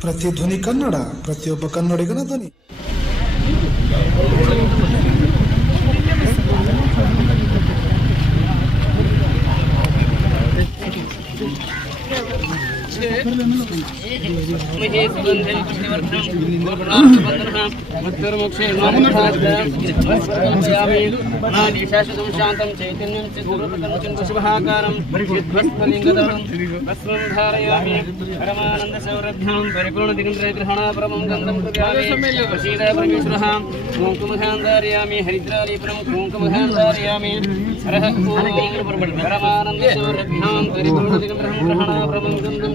ಪ್ರತಿಧ್ವನಿ ಕನ್ನಡ ಪ್ರತಿಯೊಬ್ಬ ಕನ್ನಡಿಗನ ಧ್ವನಿ Thank you. శాశ్వతం శాంతం చైతన్యం శుభాకారం ధారయామి పరమానంద సౌరభ్యాం పరిపూర్ణ దిగంధ్రే గ్రహణాపరమం గంధం కుర్యామిశీల పరమేశ్వరః కుంకుమఘాం ధారయామి హరిద్రాలీపురం కుంకుమఘాం ధారయామి హరః పరమానంద సౌరభ్యాం పరిపూర్ణ దిగంధ్రం గ్రహణాపరమం గంధం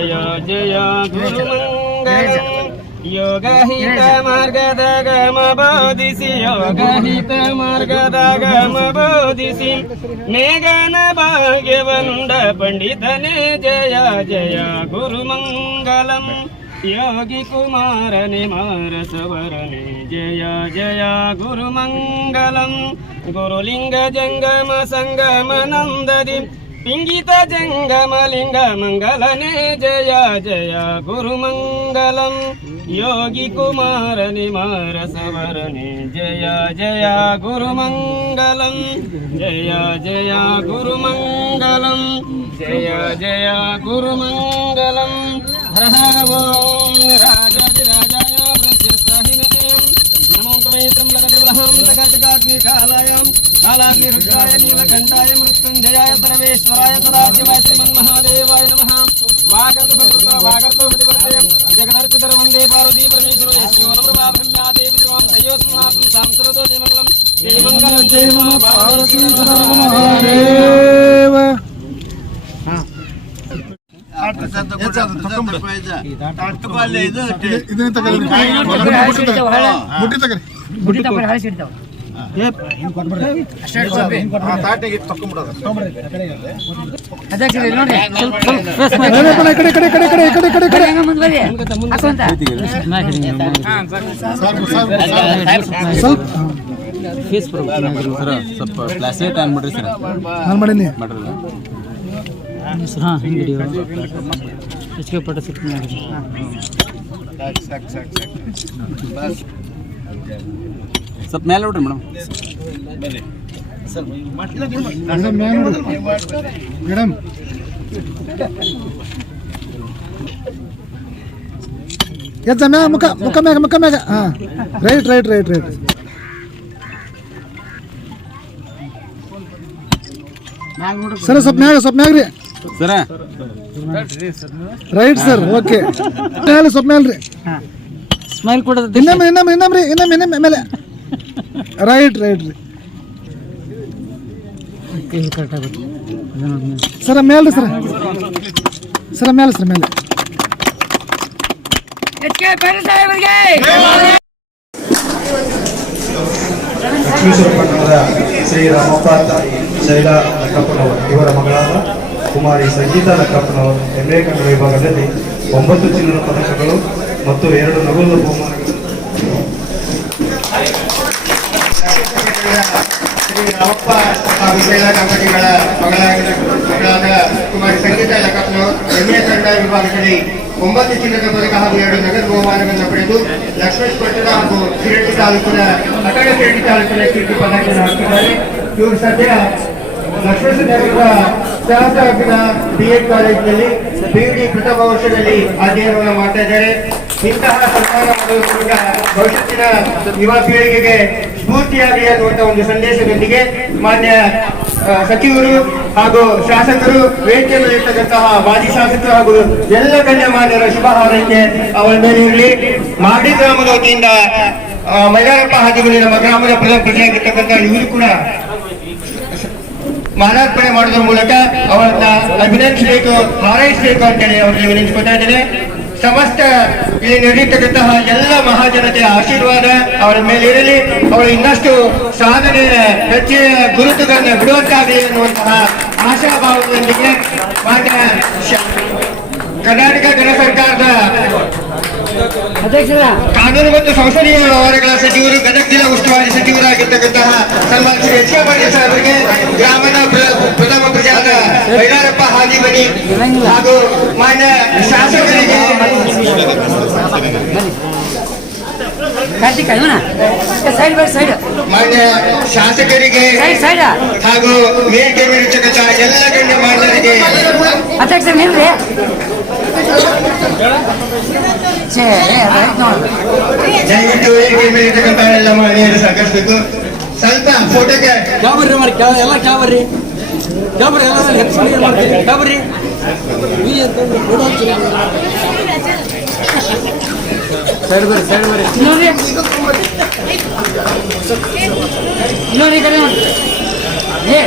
Jaya, jaya, guru menggeng ಯೋಗಹಿತ ಮಾರ್ಗದ ಗಮ ಬೋಧಿಸಿ ಮೇಘನ ಭಾಗ್ಯವಂದ ಪಂಡಿತನೇ ಜಯ ಜಯ ಗುರುಮಂಗಲಂ ಯೋಗಿ ಕುಮಾರನೆ ಮಾರಸವರನೆ ಜಯ ಜಯ ಗುರುಮಂಗಲಂ ಗುರುಲಿಂಗ ಜಂಗಮ ಸಂಗಮ ನಂದದಿ ಪಿಂಗಿತ ಜಂಗಮ ಲಿಂಗ ಮಂಗಲನೆ ಜಯ ಜಯ योगी कुमारनि मारसवरनि जय जय गुरुमङ्गलं जय जय गुरुमङ्गलं जय जय गुरुमङ्गलं हर हर ॐ राजाधिराजाय वृषस्थाहिनेयं नमो प्रमेत्रं लगदुर्लहं तगतगाग्निकालायां कालाग्निरुद्राय नीलकण्ठाय मृत्युञ्जयाय सर्वेश्वराय सदाशिवाय श्रीमन्महादेवाय नमः వాగర్త సంస్కృత వాగర్తో విడివర్తయం జగనర్పితర వందే పార్వతీ ಕಡೆ ಕಡೆ ಕಡೆ ಸ್ವಲ್ಪ ಸರ್ ಆನ್ ಮಾಡ್ರಿ ಸರ್ ನಾನು ಮಾಡೀನಿ ಮಾಡ್ರಲ್ಲ ಹಾಂ ಹಿಂಗೆ ಕೆ ಪಟ್ಟ ಸಿಕ್ತು ಸ್ವಲ್ಪ ಮೇಲೆ ನೋಡ್ರಿ ಮೇಡಮ್. ಮೇಡಮ್ ಎದ್ದ ಮ್ಯಾಗ ಮುಖ ಮುಖ ಮ್ಯಾಗ ಮುಖ ಮ್ಯಾಗ. ಹಾ. Right right right right. Sir ಸ್ವಲ್ಪ ಮ್ಯಾಗ ಸ್ವಲ್ಪ ಮ್ಯಾಗ ರೀ. ಸರ. Right sir. ಓಕೆ. ಮ್ಯಾಲೆ ಸ್ವಲ್ಪ ಮ್ಯಾಲ ರೀ. ಸ್ಮೈಲ್ ಕೊಡೋದು ಇನ್ನೊಮ್ಮೆ ಇನ್ನೊಮ್ಮೆ ಇನ್ನೊಮ್ಮೆ ರೀ ಇನ್ನೊಮ್ಮೆ ಇನ್ನೊಮ್ಮೆ ಮೇಲೆ ರೈಟ್ ರೈಟ್ ರೀ ಕರೆಕ್ಟ್ ಆಗುತ್ತೆ ಸರ ಮೇಲೆ ರೀ ಸರ. ಸರ ಮೇಲೆ ಸರ್ ಮೇಲೆ. ಲಕ್ಷ್ಮೀಶ್ವರ ಪಟ್ಟಣದ ಶ್ರೀ ರಾಮಪ್ಪ ತಾಯಿ ಶೈಲಾ ಲಕ್ಕಪ್ಪನವರು ಇವರ ಮಗಳಾದ ಕುಮಾರಿ ಸಂಗೀತ ಲಕ್ಕಪ್ಪನವರು ಎಂಬೆ ಎ ಕನ್ನಡ ವಿಭಾಗದಲ್ಲಿ ಒಂಬತ್ತು ಚಿನ್ನದ ಪದಕಗಳು ಮತ್ತು ಎರಡು ನಗದು ಬಹುಮಾನಗಳು. ಶ್ರೀ ರಾಮಪ್ಪ ಶೈಲಾ ದಂಪತಿಗಳ ಮಗಳಾದ ಕುಮಾರಿ ಸಂಗೀತ ಲಕ್ಕಪ್ಪನವರು ಎಂ ತಂಡ ವಿಭಾಗದಲ್ಲಿ ಒಂಬತ್ತು ಚಿನ್ನದ ಪದಕ ಹಾಗೂ ಎರಡು ನಗದು ಬಹುಮಾನಗಳನ್ನು ಪಡೆದು ಲಕ್ಷ್ಮೇಶ್ವರ ಹಾಗೂ ಶಿರಡಿ ತಾಲೂಕಿನ ಅಖಂಡ ಶಿರಡಿ ತಾಲೂಕಿನ ಕೀರ್ತಿ ಪದಕವನ್ನು ಹಾಕಿದ್ದಾರೆ. ಇವರು ಸದ್ಯ ಲಕ್ಷ್ಮೇಶ್ವರ ಸಹಸ್ರಾರ್ಪಿತ ಬಿ ಎಡ್ ಕಾಲೇಜಿನಲ್ಲಿ ಬಿ ಡಿ ಪ್ರಥಮ ವರ್ಷದಲ್ಲಿ ಅಧ್ಯಯನವನ್ನು ಮಾಡ್ತಾ ಇದ್ದಾರೆ. ಇಂತಹ ಸನ್ಮಾನ ಮಾಡುವ ಮೂಲಕ ಭವಿಷ್ಯತ್ತಿನ ಯುವ ಪೀಳಿಗೆಗೆ ಸ್ಫೂರ್ತಿಯಾಗಲಿ ಅನ್ನುವಂಥ ಒಂದು ಸಂದೇಶದೊಂದಿಗೆ ಮಾನ್ಯ ಸಚಿವರು ಹಾಗೂ ಶಾಸಕರು ವೇದಿಕೆ ಮಾಜಿ ಶಾಸಕರು ಹಾಗೂ ಎಲ್ಲ ಗಣ್ಯಮಾನ್ಯರ ಶುಭ ಹಾರೈಕೆ ಅವರ ಮೇಲೆ ಇರಲಿ. ಮಾಡಿ ಗ್ರಾಮದ ವತಿಯಿಂದ ಮೈಲಾರಪ್ಪ ಹಾದಿಗಳು ನಮ್ಮ ಗ್ರಾಮದ ಪ್ರಧಾನ ಪ್ರಜೆಯಾಗಿರ್ತಕ್ಕಂಥ ಇವರು ಕೂಡ ಮಾಲಾರ್ಪಣೆ ಮಾಡೋದ್ರ ಮೂಲಕ ಅವರನ್ನ ಅಭಿನಂದಿಸಬೇಕು, ಹಾರೈಸಬೇಕು ಅಂತೇಳಿ ಅವರಿಗೆ ವಿನಂತಿಸ್ಕೊತಾ ಇದ್ದೇನೆ. ಸಮಸ್ತ ಇಲ್ಲಿ ನಡೀತಕ್ಕಂತಹ ಎಲ್ಲ ಮಹಾಜನತೆಯ ಆಶೀರ್ವಾದ ಅವರ ಮೇಲೆ ಇರಲಿ. ಅವರು ಇನ್ನಷ್ಟು ಸಾಧನೆ ಹೆಚ್ಚಿನ ಗುರುತುಗಳನ್ನು ಬಿಡುವಂತಾಗಲಿ ಅನ್ನುವಂತಹ ಆಶಾಭಾವದೊಂದಿಗೆ ಮಾನ್ಯ ಕರ್ನಾಟಕ ಜನ ಸರ್ಕಾರದ ಕಾನೂನು ಮತ್ತು ಸಂಸದೀಯ ವ್ಯವಹಾರಗಳ ಸಚಿವರು ಗದಗ ಜಿಲ್ಲಾ ಉಸ್ತುವಾರಿ ಸಚಿವರಾಗಿರ್ತಕ್ಕಂತಹ ಸನ್ಮಾನ್ಯ ಶ್ರೀ ಎಚ್ ಕೆ ಪಾಟೀಲ್ ಸಾಹೇಬರಿಗೆ ಗ್ರಾಮದ ಪ್ರ- ಪ್ರಥಮ ಪ್ರಜಾದ ಬೈಲಾರಪ್ಪ ಹಾದಿಮನಿ ಹಾಗೂ ಮಾನ್ಯ ಶಾಸಕರಿಗೆ ಮಾನ್ಯ ಶಾಸಕರಿಗೆ ಹಾಗೂ ಮೇಲ್ಗೆ ಮೇಲಿರ್ತಕ್ಕಂತಹ ಎಲ್ಲ ಗಣ್ಯ ಮಾನ್ಯರಿಗೆ ದಯವಿಟ್ಟು ಹೇಗೆ ಮೇಲಿರ್ತಕ್ಕಂತಹ ಎಲ್ಲ ಮಾನ್ಯರು ಸಹಕರಿಸಬೇಕು. ಸ್ವಲ್ಪ ಫೋಟೋಗೆ ಕ್ಯಾ ಎಲ್ಲ ಮಾಡಿ ಡಬ್ರಿ ಎಲ್ಲ ಎಕ್ಸ್ಪ್ಲೇನ್ ಮಾಡ್ತೀನಿ ಡಬ್ರಿ? ಈ ಬರ್ರಿ ಸೈಡ್ ಬರ್ರಿ. ನೋಡಿ ಕಡೆ ನೋಡಿ ಏ